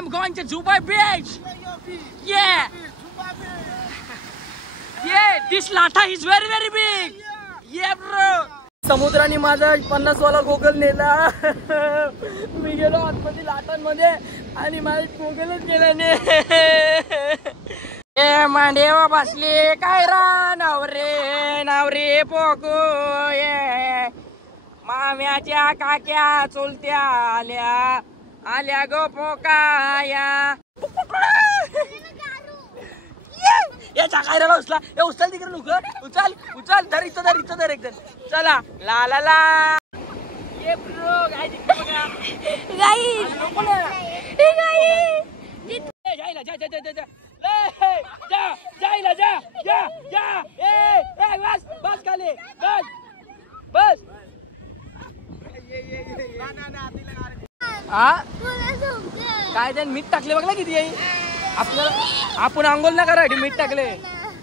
I'm going to Dubai Beach. Yeah. Yeah, this lata is very very big. Yeah bro. समुद्राने माझा 50 वाला goggle नेला. मी गेलो आतमध्ये लाटांमध्ये आणि माझा गोगलच गेला ने. ए मांडेवा बसले काय रा नावरे पोको ये माम्याच्या काक्या चुलत्या आल्या गो पोकाया. याच्या कायराला उचल तिकडे नुक उचल धर एकदम चला ला ला ला. ये ब्रो गाइस बघा गाइस जायला बस खाली बस काय ते मीठ टाकले बघ ना किती आहे. आपल्याला आपण आंघोळ ना करासाठी मीठ टाकले.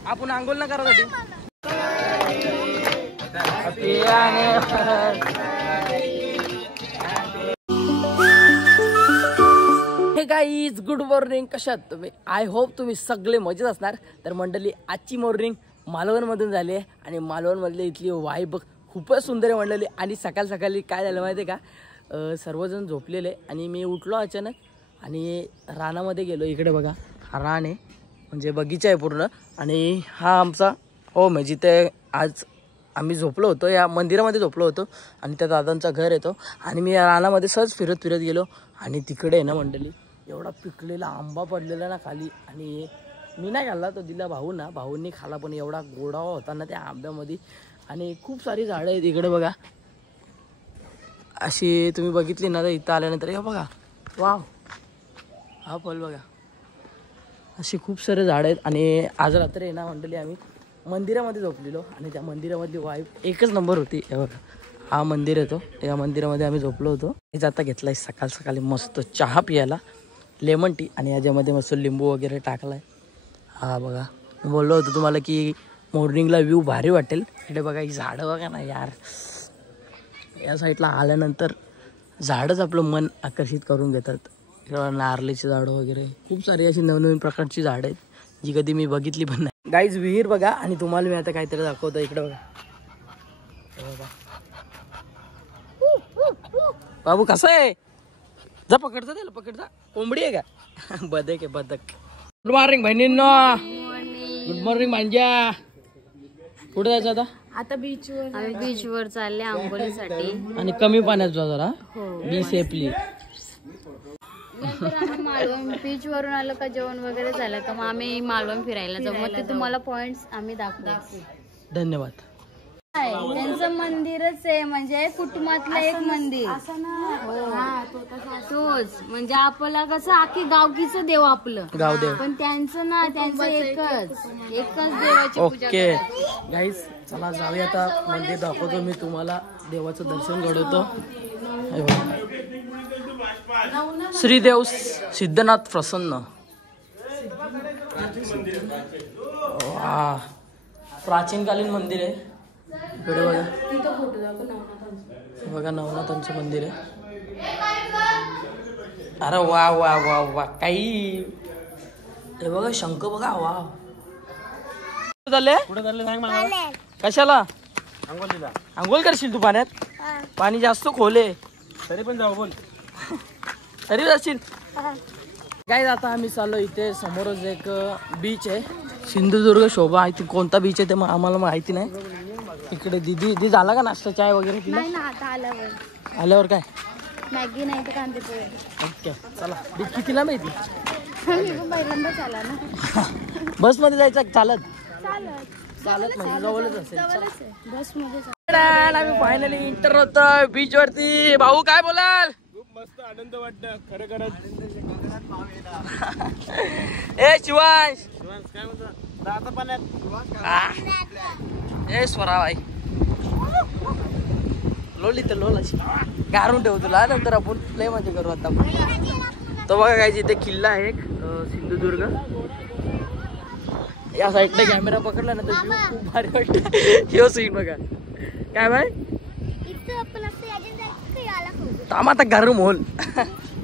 आपण आंघोळ ना करासाठी हे गाईज गुड मॉर्निंग. कशात तुम्ही? आय होप तुम्ही सगळे मजेत असणार. तर मंडळी आजची मॉर्निंग मालवणमधून झाली आहे आणि मालवणमधली इथली वाईब खूपच सुंदर आहे मंडळी. आणि सकाळी काय झालं माहिती आहे का, सर्वजण झोपलेले आणि मी उठलो अचानक आणि रानामध्ये गेलो. इकडे बघा हा रान आहे म्हणजे बगीचा आहे पूर्ण. आणि हा आमचा होम आहे जिथे आज आम्ही झोपलो होतो. या मंदिरामध्ये झोपलो होतो आणि त्या दादांचा घर येतो. आणि मी या रानामध्ये सहज फिरत गेलो आणि तिकडे आहे ना मंडळी एवढा पिकलेला आंबा पडलेला ना खाली. आणि मी नाही खाल्ला, तो दिला भाऊंना. भाऊंनी खाला पण एवढा गोडावा होता ना त्या आंब्यामध्ये. आणि खूप सारी झाडं आहेत इकडे बघा. अशी तुम्ही बघितली ना तर इथं आल्यानंतर हे बघा वाव हा फल बघा. अशी खूप सारे झाडं आहेत. आणि आज रात्री आहे ना मंडळी आम्ही मंदिरामध्ये झोपलेलो आणि त्या मंदिरामधली वाईब एकच नंबर होती. हे बघा हा मंदिर येतो, या मंदिरामध्ये आम्ही झोपलो होतो. हेच आता घेतलाय सकाळी मस्त चहा पियाला लेमन टी आणि याच्यामध्ये मस्त लिंबू वगैरे टाकलाय. हा बघा मी बोललो होतो तुम्हाला की मॉर्निंगला व्ह्यू भारी वाटेल. इकडे बघा ही झाडं बघा ना यार. या साईडला आल्यानंतर झाडच आपलं मन आकर्षित करून घेतात. नारळीची झाडं वगैरे खूप सारी अशी नवनवीन प्रकारची झाडं आहेत जी कधी मी बघितली पण नाही. गाईज विहीर बघा. आणि तुम्हाला मी आता काहीतरी दाखवतो. इकडे बघा बाबू कसं आहे जा पकडता त्याला पकडता. कोंबडी आहे का? बदक आहे बदक. गुड मॉर्निंग बहिणींनो. गुड मॉर्निंग भांज्या. कुठे जायचं आता? आता बीचवर चालले आंघोळीसाठी. आणि कमी पाण्यात जा जरा बी सेफली. नंतर आम्ही मालवण बीच वरून आलो का जेवण वगैरे झालं का मग आम्ही मालवण फिरायला जाऊ. मग ते तुम्हाला पॉइंट्स आम्ही दाखवू. धन्यवाद. त्यांचं मंदिरच आहे म्हणजे कुटुंबातलं एक मंदिर तोच म्हणजे आपला कसं आखी गावकीचं देव आपलं गावदेव पण त्यांचं ना त्यांचं एकच देवाची पूजा. ओके गाईस चला जाऊया आता. मंदिर दाखवतो मी तुम्हाला. देवाचं दर्शन घडवतो. श्रीदेव सिद्धनाथ प्रसन्न. प्राचीनकालीन मंदिर आहे. इकडे बघा नवनाथांचं मंदिर आहे. अरे वा वा वा वा काही हे बघा शंख बघा. वा कुठे चालले सांग मला. कशाला? आंघोळ करशील तू पाण्यात? पाणी जास्त खोल आहे तरी पण जाऊ बोल तरी जाशील. काय आता आम्ही चाललो इथे समोरच एक बीच आहे सिंधुदुर्ग शोभा. आय थिंक कोणता बीच आहे ते आम्हाला माहिती नाही. इकडे दीदी झाला का नाश्ता चाय वगैरे पिला? आल्यावर काय मॅगी नाही तर कांदे पोहे. ओके चला. बीच कितीला माहिती? पहिल्यांदाच आला ना. बस मध्ये जायचं चालत म्हणजे जवळच असेल. बस मध्ये आम्ही फायनली इंटर होतो बीच वरती. भाऊ काय बोलाल? खूप मस्त आनंद वाटतं खरं खरंच. ए शिवांश काय म्हणतो राहता पाण्यात. ए स्वरा भाई लोली तर लोल अशी गारून ठेवू तुला. नंतर आपण प्ले मध्ये करू. आता तो बघा काय इथे किल्ला आहे एक सिंधुदुर्ग. या साईडने कॅमेरा पकडला ना तर व्ह्यू खूप भारी वाटतं. ह्यो सीन बघा काय बाय थांब आता गरम होल.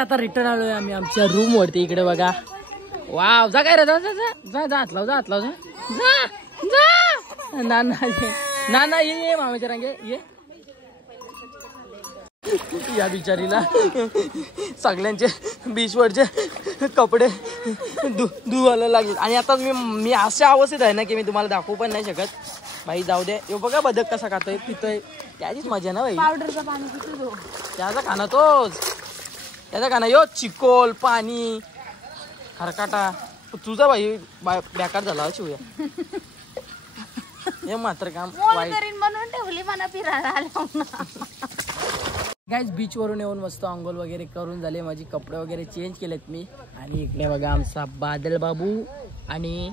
आता रिटर्न आलोय आम्ही आमच्या रूम वरती. इकडे बघा. वाव, जा काय रे, जा जा जा जा जा हात लाव, जा हात लाव, जा जा जा. ना ये मामाच्या रांगे ये. या बिचारीला सगळ्यांचे बीचवरचे कपडे धुवायला लागले. आणि आता मी अशा अवस्थेत आहे ना की मी तुम्हाला दाखवू पण नाही शकत. भाई जाऊ दे. यो बघा बदक कसा खातोय पितोय. त्याचीच मजा ना भाई. पावडरचं पाणी पितो त्याचा खाना तोच. त्याचा खाना यो चिकोल पाणी खरकाटा. तुझा भाई बेकार झाला शिवया. हे मात्र काम वाईट. म्हणून ठेवली मला फिरायला आल्या. गाईज बीच वरून येऊन मस्त अंघोळ वगैरे करून झाले. माझी कपडे वगैरे चेंज केलेत मी. आणि इकडे बघा आमचा बादल बाबू आणि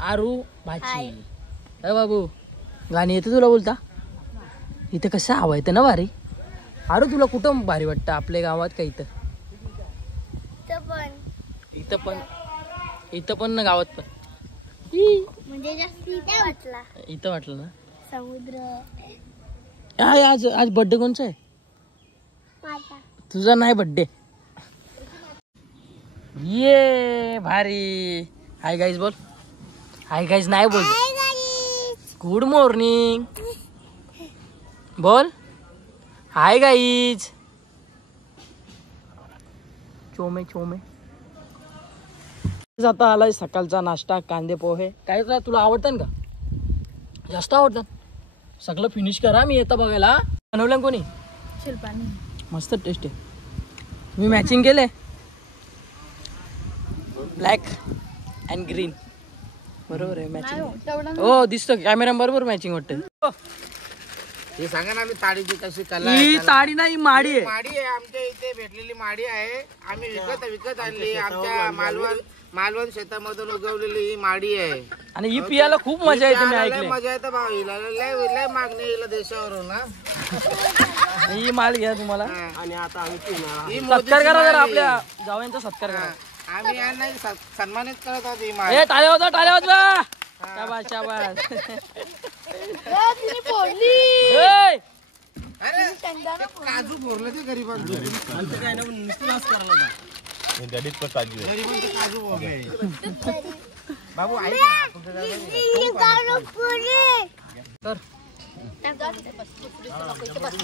आरू भाची. अरे बाबू गाणी येतं तुला बोलता. इथं कसं हवं येतं ना भारी. आरू तुला कुठं भारी वाटतं आपल्या गावात का इथं इथं पण ना गावात पण म्हणजे जास्त इथे वाटला. इथं वाटलं ना. समुद्र. आज बर्थडे कोणचा आहे तुझा. नाही बर्थडे. ये भारी. हाय गाईज बोल. हाय गाईज नाही बोल. गुड मॉर्निंग बोल. Hi guys. चोमे चोमे. आता आलाय सकाळचा नाश्ता कांदे पोहे. काय तुला आवडतं का. जास्त आवडतात. सगळं फिनिश करा. मी येतं बघायला. बनवलं कोणी. शिल्पानी. मस्त टेस्ट आहे. मी मॅचिंग केले ब्लॅक अँड ग्रीन. बरोबर आहे मॅचिंग. हो दिसतो कॅमेरा बरोबर मॅचिंग वाटतं. हे सांगा ना, आम्ही ताडीची कशी ही ताडी नाही माडी आहे. माडी आहे. आमच्या इथे भेटलेली माडी आहे. आम्ही विकत आणली. आमच्या मालवण शेतामधून उगवलेली ही माडी आहे. आणि ही पियाला खूप मजा येते. मी ऐकले मजा येते भाऊ. हिला लय मागणी हिला देशावरून ना. ही माल घ्या तुम्हाला. आणि आता आम्ही सत्कार करा जरा. आपल्या जावयांचा सत्कार करा. आम्ही यांना सन्मानित करत आहोत. ही माल. ए टाळ्या होता टाळ्या होता. शाबास शाबास. काजू फोरलं ते गरीबांचं. काजू बाबू ऐक तर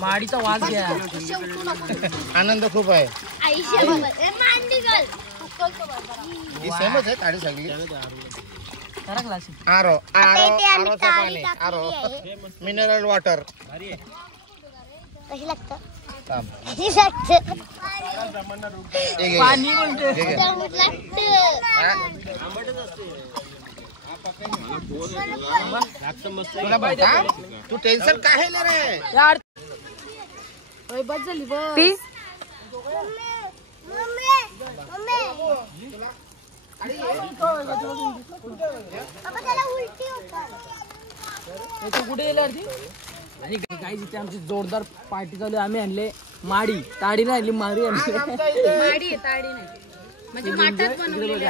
माडीचा वास घ्या. आनंद खूप आहे. ही सेमच आहे ताडी सगळी. आरो मिनरल वॉटर. पाणी म्हणते. तू टेन्शन काय रे यार. बस झाली बस. कुठे गेले आणि काही इथे आमची जोरदार पार्टी चालू. आम्ही आणले माडी. ताडी नाही आणली माडी आणली. म्हणजे माठात बनवलेली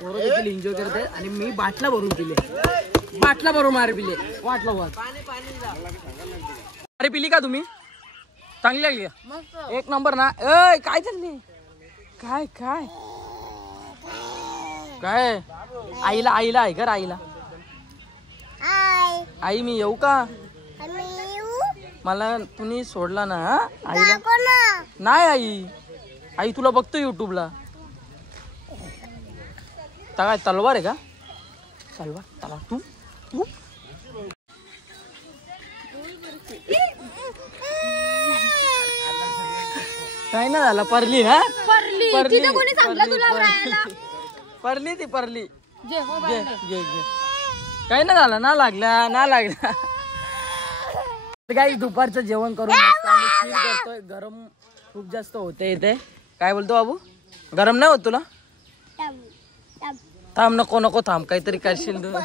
पोरं देखील एन्जॉय करत आहेत. आणि मी बाटला भरून पिले. बाटला भरून मारे पिले. वाटला वाट अरे पिली का तुम्ही. चांगली लागली का. एक नंबर ना. ए काय चालली. काय काय काय. आईला आहे का आईला. आई मी येऊ का. मला तुम्ही सोडला ना आईला. नाही आई तुला बघतो युट्यूबला. काय तलवार आहे का. तलवार तू काय ना झाला. परली ना. परली ती परली. काही ना झालं. ना लागला. काही दुपारचं जेवण करून करतोय. गरम खूप जास्त होते इथे. काय बोलतो बाबू. गरम नाही होत तुला. थांब नको थांब. काहीतरी करशील तू.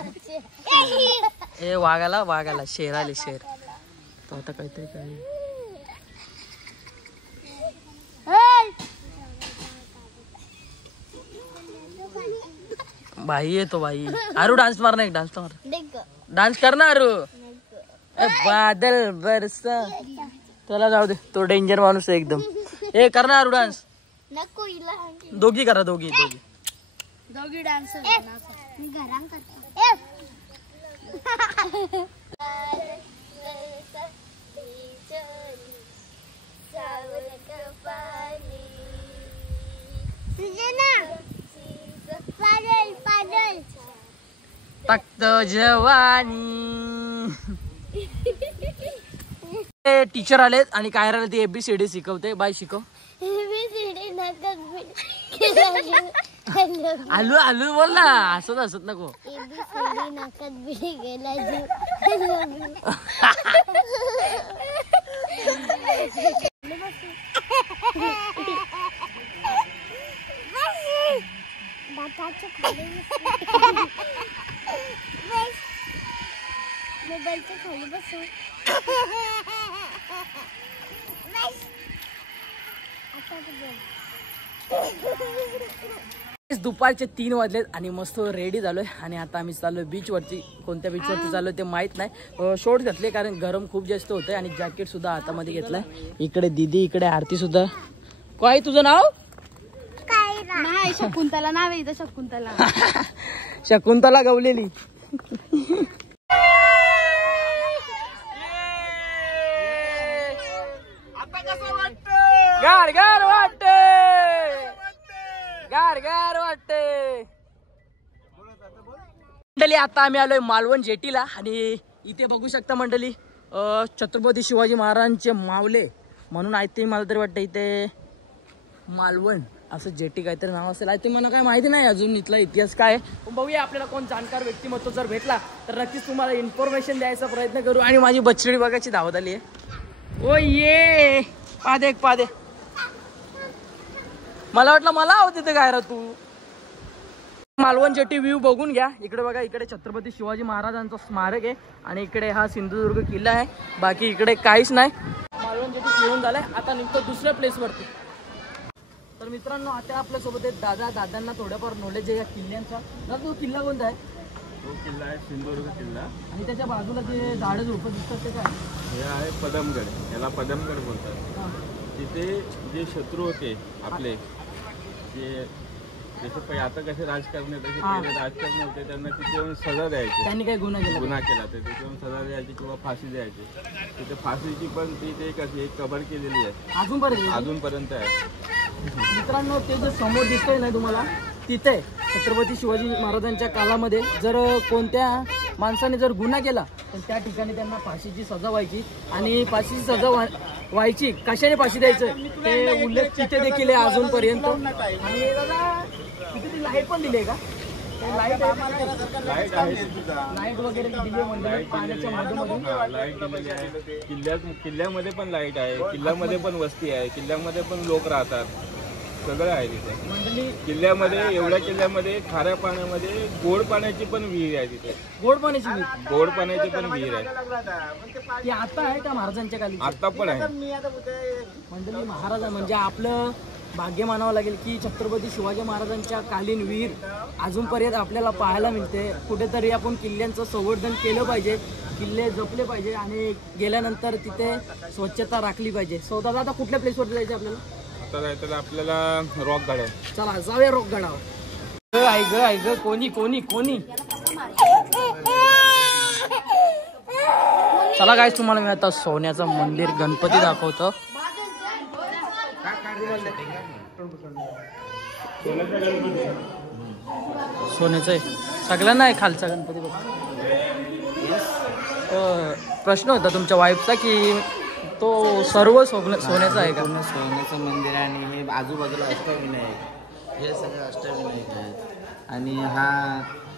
ए वाघाला शेर आले. शेर तो आता काहीतरी काय. भाई येतो भाई. आरू डान्स मार ना. एक डान्स मार. डान्स कर ना आरू. बादल बरसा त्याला जाऊ दे, तो डेंजर माणूस आहे एकदम. ए करणार डान्स नको हिला दोघी करा दोघी डान्स मी घरात करतो. फक्त जवानी. टीचर आलेत आणि काय राहिले ती ABCD शिकवते. बाय शिकव. आलू आलू बोल ना, असत असत नको. दुपारचे 3 वाजलेत आणि मस्त रेडी झालोय आणि आता आम्ही चाललोय बीच वरती. कोणत्या बीच वरती चाललोय ते माहित नाही. शॉर्ट घातले कारण गरम खूप जास्त होतंय आणि जॅकेट सुद्धा हातामध्ये घेतलाय. इकडे दीदी, इकडे आरती सुद्धा. काय तुझं नाव? नाही शकुंतला नाव आहे इथं. शकुंतला शकुंतला गवलेली. गार गार वाटते, गार गार वाटते. मंडळी आता आम्ही आलोय मालवण जेटीला आणि इथे बघू शकता मंडळी छत्रपती शिवाजी महाराजांचे मावले म्हणून आय थिंक मला तरी वाटतं इथे मालवण असं जेटी काहीतरी नाव असेल. आय थिंक मला काय माहिती नाही अजून इथला इतिहास काय. पण बघूया आपल्याला कोण जाणकार व्यक्तिमत्व जर भेटला तर नक्कीच तुम्हाला इन्फॉर्मेशन द्यायचा प्रयत्न करू. आणि माझी बछडी बघायची धावत आली आहे. ओ ये पादे एक पादे. मला वाटलं मला आहो तिथे काय रा तू. मालवण जेटी व्ह्यू बघून घ्या. इकडे बघा, इकडे छत्रपती शिवाजी महाराजांचं स्मारक आहे आणि इकडे हा सिंधुदुर्ग किल्ला आहे. बाकी इकडे काहीच नाही. मालवण जेटी फिरून झालंय. आता निघतो दुसऱ्या प्लेसवरती. तर मित्रांनो आता आपल्यासोबत आहेत दादांना थोडंफार नॉलेज आहे या किल्ल्यांचा. दादा तो किल्ला कोणता आहे? तो किल्ला आहे सिंधुदुर्ग किल्ला. आणि त्याच्या बाजूला जे झाडं झुडपं दिसतात ते काय? हे आहे पदमगड. याला पदमगड बोलतात. तिथे जे शत्रू होते आपले, जे जसं आता कसे राजकारणी तसे पहिले राजकारणी होते, त्यांना तिथे येऊन सजा द्यायची. त्यांनी काही गुन्हा केला तर तिथे येऊन सजा द्यायची किंवा फाशी द्यायची. तिथे फाशीची पण तिथे कशी एक कबर केलेली आहे अजूनपर्यंत आहे. मित्रांनो ते जे समोर दिसतंय ना तुम्हाला, तिथे छत्रपती शिवाजी महाराजांच्या काळामध्ये जर कोणत्या माणसाने जर गुन्हा केला तर त्या ठिकाणी त्यांना फाशीची सजा व्हायची. आणि फाशीची सजा व्हायची कशाने फाशी द्यायचं ते उल्लेख तिथे देखील आहे अजूनपर्यंत. आणि दादा तिथे ती लाईट पण दिली आहे का? लाईट वगैरे दिली आहे पाण्याच्या मध्ये. लाईट दिलेली आहे. किल्ल्यामध्ये पण लाईट आहे. किल्ल्यामध्ये पण वस्ती आहे. किल्ल्यामध्ये पण लोक राहतात. सगळं आहे तिथे किल्ल्यामध्ये. एवढ्या किल्ल्यामध्ये खाऱ्या पाण्यामध्ये गोड पाण्याची पण विहीर आहे. तिथे गोड पाण्याची पण विहीर आहे. ती आता आहे का महाराजांच्या काली? आता पण आहे. मंडळी महाराज म्हणजे आपलं भाग्य मानावं लागेल की छत्रपती शिवाजी महाराजांच्या कालीन विहीर अजूनपर्यंत आपल्याला पाहायला मिळते. कुठेतरी आपण किल्ल्यांचं संवर्धन केलं पाहिजे, किल्ले जपले पाहिजे आणि गेल्यानंतर तिथे स्वच्छता राखली पाहिजे. सो दादा आता कुठल्या प्लेसवरती जायचं आपल्याला? तर आपल्याला रॉक गार्डन. चला जाऊया रॉक गार्डन. ऐक कोणी कोणी कोणी चला गाईस, तुम्हाला मी आता सोन्याचं मंदिर गणपती दाखवतो. सोन्याचं आहे सगळ्यांना आहे. खालचा गणपती बघ. प्रश्न होता तुमच्या वाईफचा की तो सर्व सोन्याचा आहे का? सोन्याचं मंदिर आहे आणि हे आजूबाजूला अष्टविनायक, हे सगळे अष्टविनायक आहेत. आणि हा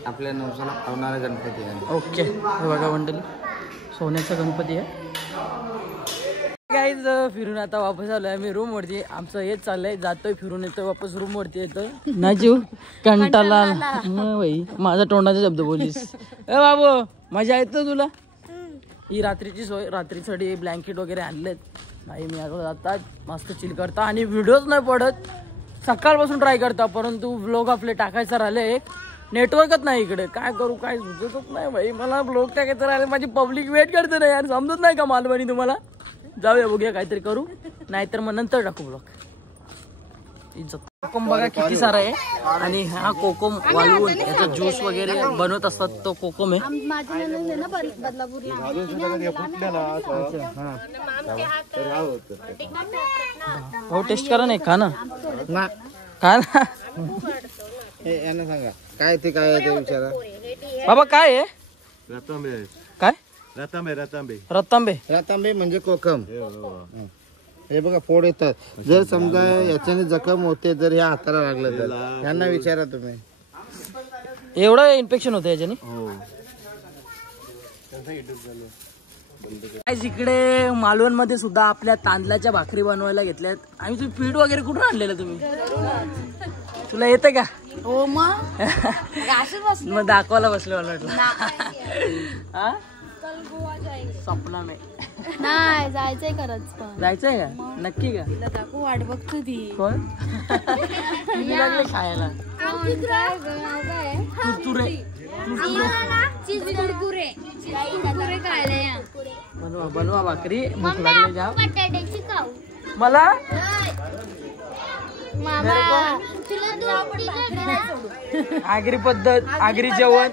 आपल्या नवसाला पावणारा गणपती आहे. ओके हे बघा मंडळी, सोन्याचा गणपती आहे. गाईज फिरून आता वापस आलोय आम्ही रूम वरती. आमचं हेच चाललंय, जातोय फिरून येतोय वापस रूम वरती येतोय. नाजू कंटाला भाई माझा तोंडाचा शब्द बोलीस. ए बाबू मजा येतो तुला? ही रात्रीची सोय, रात्रीसाठी ब्लँकेट वगैरे आणलेत भाई. मी आता जातात मस्त चिल करता आणि व्हिडिओज नाही पडत. सकाळपासून ट्राय करता परंतु व्लॉग आपले टाकायचं राहिले. नेटवर्कच नाही इकडे. काय करू काय सुचतच नाही भाई. मला व्लॉग टाकायचं राहिले. माझी पब्लिक वेट करते ना यार, समजत नाही का मालवणी तुम्हाला? जाऊया बघूया काहीतरी करू, नाहीतर मग नंतर टाकू ब्लॉग. कोकम बघा किती सारा आहे आणि हा कोकम वाळवून याचा ज्यूस वगैरे बनवत असतात. तो कोकम आहे. हो टेस्ट करा नाही, खा ना खा ना. यांना सांगा काय ते काय आहे ते विचारा. बाबा काय आहे? रतांबे. काय रतांबे रतांबे रतांबे? रतांबे म्हणजे कोकम. हे बघा फोड येतात. जर समजा याच्याने जखम होते, जर ह्या हाताला लागलं तर यांना विचारा तुम्ही. एवढं इन्फेक्शन होतं याच्याने? इकडे मालवण मध्ये सुद्धा आपल्या तांदळाच्या भाकरी बनवायला घेतल्यात. आणि तुम्ही पीठ वगैरे कुठून आणलेलं तुम्ही? तुला येतं का? हो मग मग दाखवायला बसले मला वाटलं. हा सपना मे नाही जायचंय खरंच. पण जायचंय का? नक्की का? तिला दाखवू, वाट बघतो ती. कोण? तुम्ही लागले खायला कुरकुरे. बनवा बनवा भाकरी. भूक लागली जाम मला. आगरी पद्धत, आगरी जेवण.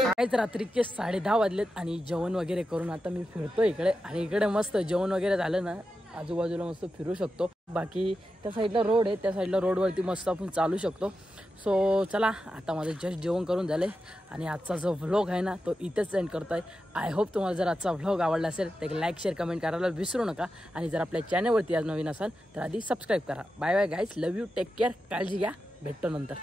काहीच रात्रीचे 10:30 वाजलेत आणि जेवण वगैरे करून आता मी फिरतो इकडे. आणि इकडे मस्त जेवण वगैरे झालं ना, आजूबाजूला मस्त फिरू शकतो. बाकी त्या साईडला रोड आहे, त्या साईडला रोडवरती मस्त आपण चालू शकतो. सो चला आता माझं जस्ट जेवण करून झालं आणि आजचा जो व्लॉग आहे ना तो इथेच एंड करतो आहे. आय होप तुम्हाला जर आजचा व्लॉग आवडला असेल तर एक लाईक शेअर कमेंट करायला विसरू नका. आणि जर आपल्या चॅनलवरती आज नवीन असाल तर आधी सबस्क्राईब करा. Bye bye guys, love you, take care, काळजी घ्या, भेटतो नंतर.